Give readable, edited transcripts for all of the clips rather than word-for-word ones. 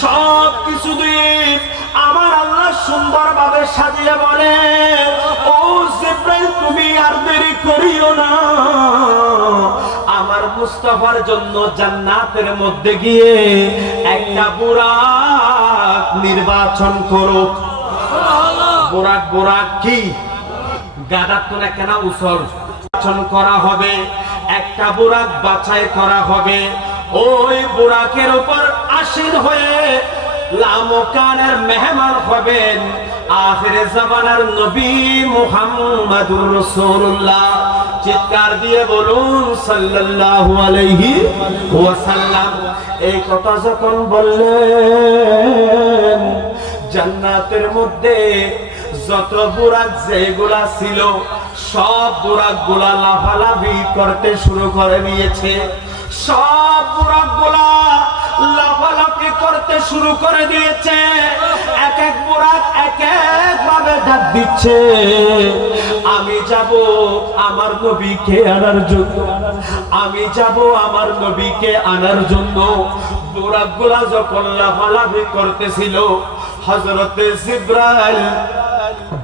সব কিছু দিয়ে আমার আল্লাহ সুন্দরভাবে সাজিয়ে বলে, ও জিব্রাইল তুমি আর দেরি করিও না, আমার মুস্তাফার জন্য জান্নাতের মধ্যে গিয়ে একটা বুরাক নির্বাচন করো। বুরাক, বুরাক কি গাদার তো না কেন উসর নির্বাচন করা হবে, একটা বুরাক বাছাই করা হবে। ওই বুরাকের উপর আসীন হয়ে লামকানের মেহমান হবেন আখিরে জামানার নবী মুহাম্মদুর রাসূলুল্লাহ। চিৎকার দিয়ে বলুন সাল্লাল্লাহু আলাইহি ওয়াসাল্লাম। এই কথা যখন বললেন, জান্নাতের মধ্যে যত বুরাক যেগুলা ছিল সব বুরাক গুলা লাফালাফি করতে শুরু করে দিয়েছে। সব বুরাক গুলা লাফালাফি করতে শুরু করে দিয়েছে। এক এক বুরাক এক এক ভাবে ডাক দিচ্ছে, আমি যাব আমার নবীকে আনার জন্য, আমি যাব আমার নবীকে আনার জন্য। বুরাক গুলা যখন লাফালাফি করতেছিল, হযরতে জিবরাইল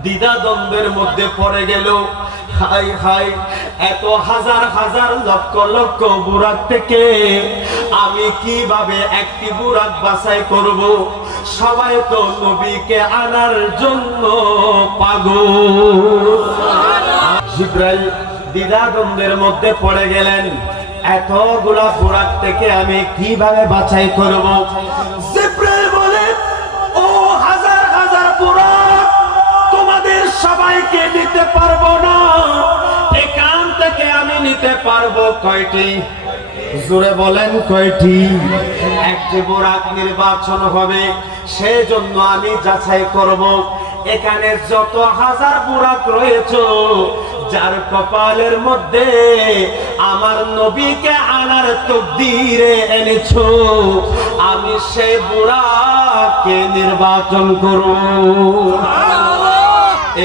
দ্বিধা দ্বন্দ্বের মধ্যে পড়ে গেল। হাই হাই, এত হাজার হাজার লক্ষ লক্ষ বুরাক থেকে আমি কিভাবে একটি বুরাক বাছাই করব? সবাই তো নবীকে আনার জন্য পাগল। জিবরাইল দ্বিধা দ্বন্দ্বের মধ্যে পড়ে গেলেন, এতগুলা বুরাক থেকে আমি কিভাবে বাছাই করব? জিবরাইল বলে, ও হাজার হাজার বুরাক তোমাদের সবাইকে নিতে পারবো না, এখান থেকে আমি নিতে পারবো কয়টি? জোরে বলেন কয়টি? একটি বুরাক নির্বাচন হবে, সেজন্য আমি যাচাই করব এখানে যত হাজার বুরাক রয়েছে, যার কপালের মধ্যে আমার নবীকে আনার তকদীরে এনেছো, আমি সেই বুরাককে নির্বাচন করব।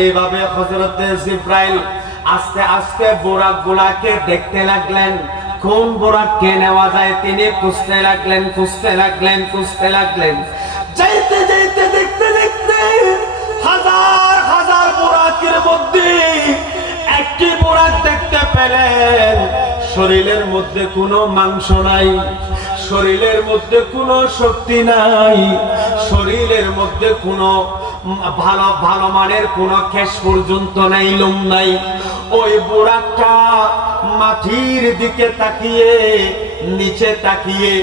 এইভাবে হযরতে জিবরাইল আস্তে আস্তে বুরাক গুলাকে দেখতে লাগলেন, কোন বুরাককে নেওয়া যায় তিনি খুঁজতে লাগলেন, খুঁজতে লাগলেন, খুঁজতে লাগলেন। যাইতে যাইতে দেখতে দেখতে হাজার হাজার বুরাকের মধ্যে একটি বুরাক দেখতে পেলেন, শরীরের মধ্যে কোনো মাংস নাই, শরীরের মধ্যে কোনো শক্তি নাই, শরীরের মধ্যে কোনো ভালো ভালো মানের কোনো কেশ পর্যন্ত নাই, লোম নাই। ওই বুরাকটা মাটির দিকে তাকিয়ে, নিচে তাকিয়ে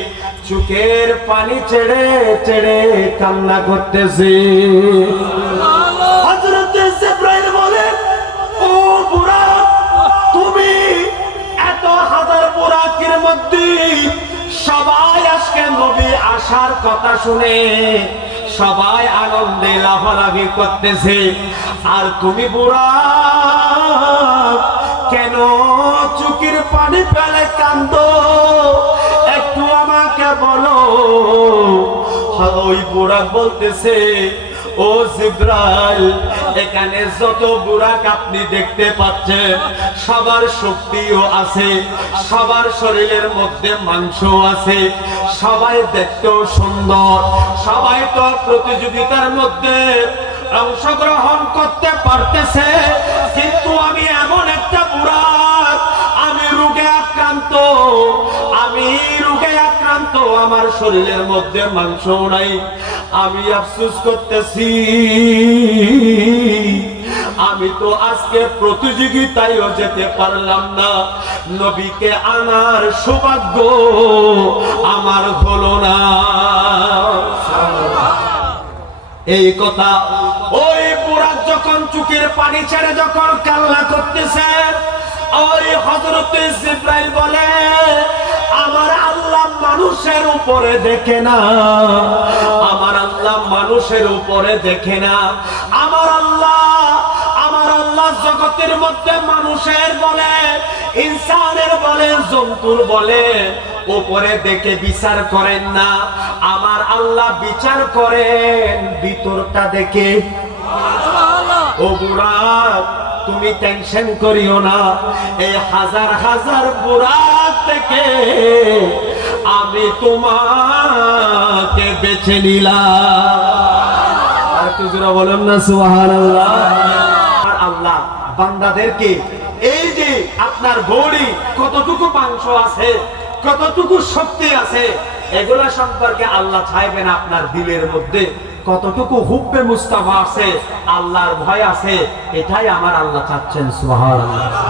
চোখের পানি ছেড়ে ছেড়ে কান্না করতেছে। হযরতে জিবরাইল বলে, ও বুরাক, তুমি এত হাজার বুরাকের মধ্যে সবাই আজকে নবী আসার কথা শুনে সবাই আনন্দে লাফালাফি করতেছে, আর তুমি বুরাক কেন চোখের পানি ফেলে কান্দো? একটু আমাকে বলো। ওই বুরাক বলতেছে, ও জিবরাইল, এখানে যত বুরাক আপনি দেখতে পাচ্ছেন সবার শক্তিও আছে, সবার শরীরের মধ্যে মাংস আছে, সবাই দেখতেও সুন্দর, সবাই তো প্রতিযোগিতার মধ্যে অংশগ্রহণ করতে পারতেছে, কিন্তু আমি এমন একটা বুরাক, আমি রোগে আক্রান্ত, আমি রোগে আক্রান্ত, আমার শরীরের মধ্যে মাংস নাই, আমি আফসোস করতেছি, আমি তো আজকে প্রতিযোগিতায়ও যেতে পারলাম না, নবীকে আনার সৌভাগ্য আমার হলো না। এই কথা ওই বুরাক যখন চোখের পানি ছেড়ে যখন কান্না করতেছে, ওই হযরতে জিবরাইল বলে, আমার আল্লাহ মানুষের উপরে দেখে না, আমার আল্লাহ মানুষের উপরে দেখে না, আমার আল্লাহ জগতের মধ্যে মানুষের বলে, ইনসানের বলে, জন্তুর বলে উপরে দেখে বিচার করেন না, আমার আল্লাহ বিচার করেন ভিতরটা দেখে। ও বুরাক, তুমি টেনশন করিও না, এই হাজার হাজার বুরাক থেকে আমি তোমাকে বেছে নিলাম। আর একটু জোরে বলেন না সুবহানাল্লাহ। আর আল্লাহ বান্দাদেরকে এই যে আপনার বডি কতটুকু মাংস আছে, কতটুকু শক্তি আছে, এগুলা সম্পর্কে আল্লাহ চাইবেন আপনার দিলের মধ্যে কতটুকু হুব্বে মুস্তাফা আছে, আল্লাহর ভয় আছে, এটাই আমার আল্লাহ চাচ্ছেন। সুবহানাল্লাহ।